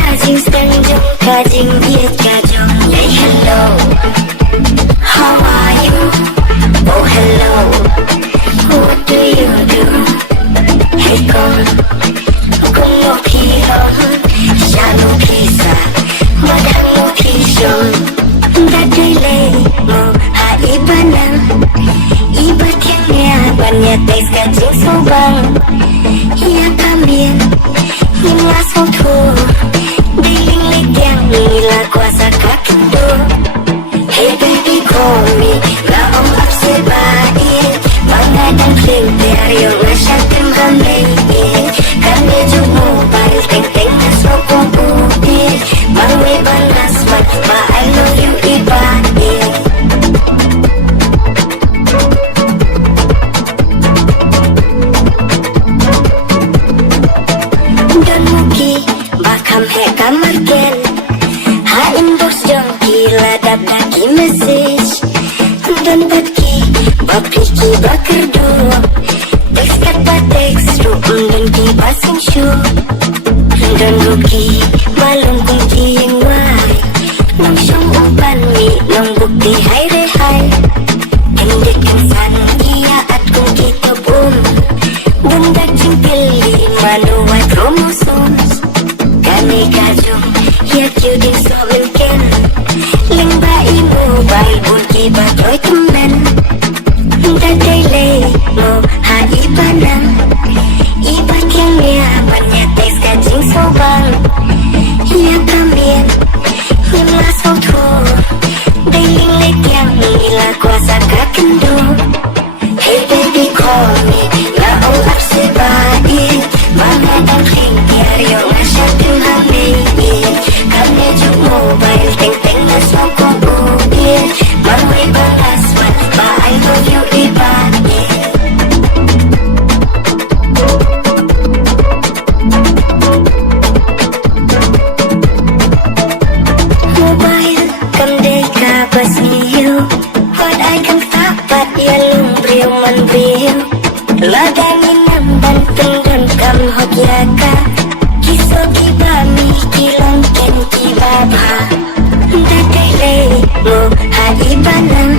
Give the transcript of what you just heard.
Kajing Tanjung, Kajing Viet Kajong. Hey hello, how are you? Oh hello, what do you do? Hey con, cùng một khi hồng, xa nụ khi xa, mà đang nụ khi sông. Đã đi lệ mồ hạ iba nang, iba thiang nhà, banyak tes kajing sobang. Ia kambing, hingga soto, diling legang nila kuasa kakindo. Hey baby call me, la om ap sebaik, mengadang kling terio ngasyatim hamil. Kami jum mobile, teng-teng nasokong udir, mangwe banas man, ma I love you ibadir. Dan muki bakam he kamar ken, ha inbox jong kila dap daki message. Dan batki bapiki bakerdo, teks kata teks rum dan ki basing show. Dan ruki malum kung kiyeng wai, nang siyang umpan mi nang bukti hai re hai. Kendit kan san iya at kung kita boom, bundak jing pili manuai chromosomes. Kami kajong yak yuding so mungkin, ling bai mobile bun ki batoy temen. Dadai lay mo ha iba nang, iba tiang niya banyak tes kajing sobang. Ia kambing, himla soto, diling legang nila kuasa kakendo. Hey baby call me, la om ap sebaik, mengadang kling tiario ngasyatim hamil. Kami juk mobile, teng-teng nasokong udir, mangwe balas man, ma I love you ibadir. Mobile, kam day ka bas niyo, what I can tapat ya lung priyo man priyo. Lagangin ang banteng dan kam hogyaka, kiso kibami kilong ken kibaba. Dadai lay mo ha iba nang,